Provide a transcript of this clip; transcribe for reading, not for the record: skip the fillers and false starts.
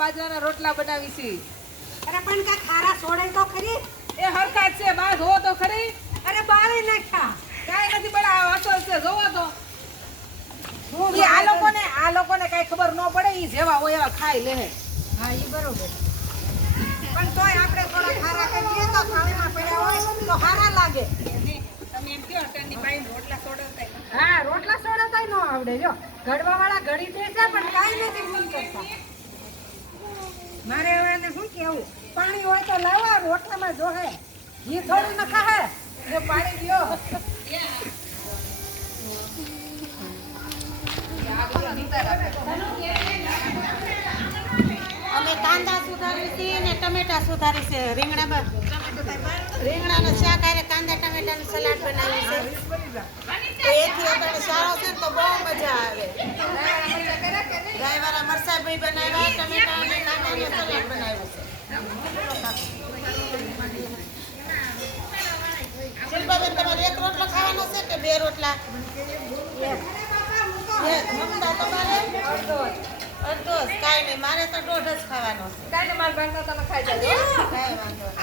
બાજરાના રોટલા બનાવી છે. અરે પણ કા ખારા છોડે તો ખરી. એ હરખા જ છે, બા જોવો તો ખરી. અરે બાળે નાખ્યા. કાંઈ નથી બનાવ્યા, અસલ છે, જોવો તો. હું ઈ આ લોકોને કાંઈ ખબર ન પડે, ઈ જેવા હોય એવા ખાઈ લે. હા ઈ બરોબર. પણ તોય આપણે થોડા ખારા કરીએ તો થાળીમાં પડ્યા હોય તો સારા લાગે. તમે એમ કહો અટણની બાઈને રોટલા સોડવતા. હા રોટલા સોડાતાય ન આવડે જો. ઘડવાવાળા ઘડી દે છે પણ કાંઈ નથી મન કરતા. મારે હવે એને શું કેવું, પાણી હોય તો લાવવા, રોટલામાં જોહે ઘી થોડું નખાહે જો પાણી દ્યો. અમે કાંદા સુધારી છે ને ટમેટા સુધારી છે. રીંગણાનું શાક આરે કાંદા ટમેટાનું સલાડ બનાવ્યું છે. તો એથી અત્યારે સારો છે ને તો બહુ મજા આવે. ગાયવાળા મરચાં બી બનાવ્યા, ટમેટા અને કાંદાનું સલાડ બનાવ્યું છે. શિલ્પાબેન તમારે એક રોટલો ખાવાનો છે કે બે રોટલા? મમતા તમારે અડધો જ. કાંઈ નહીં, મારે તો દોઢ જ ખાવાનો છે. કાંઈ ને મારા ભાગના તમે ખાઈ જાજો. કાંઈ વાંધો નહીં.